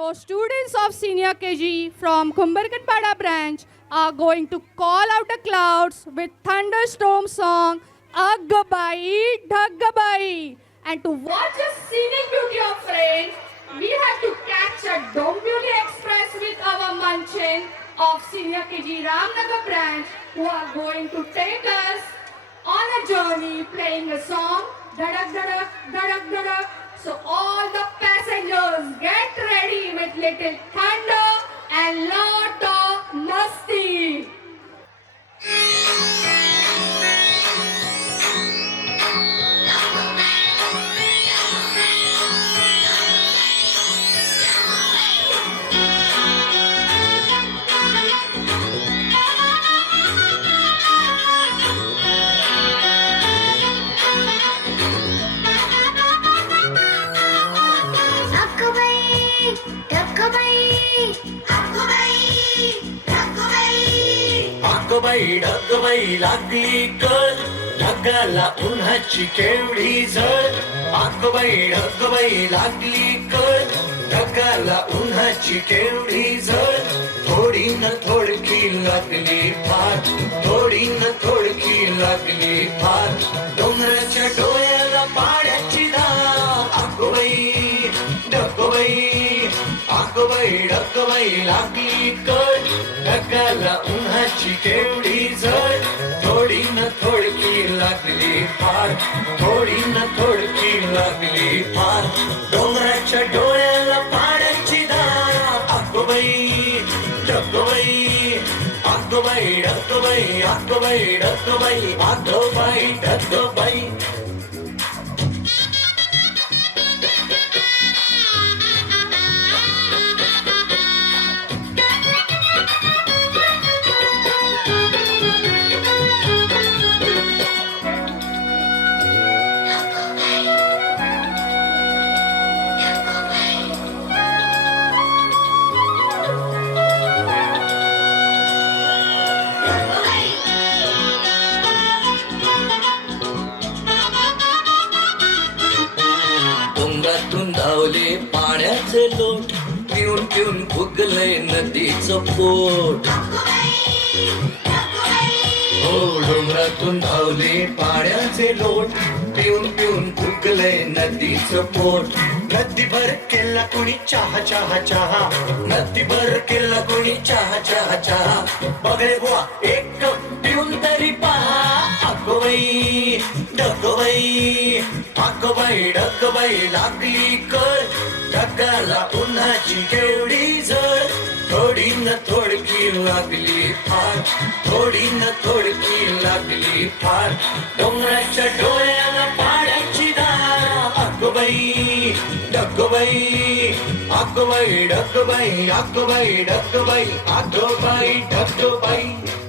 So students of senior KG from Kumbarkanpada branch are going to call out the clouds with thunderstorm song Aggabai Dhaggabai. And to watch the scenic beauty of friends, we have to catch a Dombivli Express with our Manchin of senior KG Ramnagar branch who are going to take us on a journey playing a song Dhadak Dhadak Dhadak Dhadak. So all the passengers get ready with little thunder and lot of masti. अगबाई डगबाई लागली कळ ढगाला उन्हाची केवढी झळ अगबाई डगबाई लागली कळ ढगाला उन्हाची केवढी झळ थोडी न थोडकी लागली फार थोडी न थोडकी लागली फार डोंगराच्या डोळ्याला पाण्याची धार अगबाई डगबाई अगबाई डगबाई लागली कळ ढगाला उन्हाची केवढी झळ थोडी न थोडकी लागली फार थोडी न थोडकी लागली फार डोंगराच्या डोळ्याला पाण्याची धार अगबाई डगबाई अगबाई डगबाई अगबाई डगबाई अगबाई डगबाई डोंगरातून धावले पाण्याचे लोट पिऊन पिऊन फुगले नदीचं पोट हो डोंगरातून धावले पाण्याचे लोट पिऊन पिऊन फुगले नदीचं पोट नदीभर केला कोणी चहा चहा चहा नदीभर केला कोणी चहा चहा चहा बघे बुवा एक कप पिऊन तरी पहा अगबाई डगबाई अगबाई डगबाई लागली कळ ढगाला उन्हाची केवढी झळ थोडी न थोडकी लागली फार थोडी न थोडकी लागली फार डोंगराच्या डोळ्याला पाण्याची धार अगबाई डगबाई अगबाई डगबाई अगबाई डगबाई अगबाई डगबाई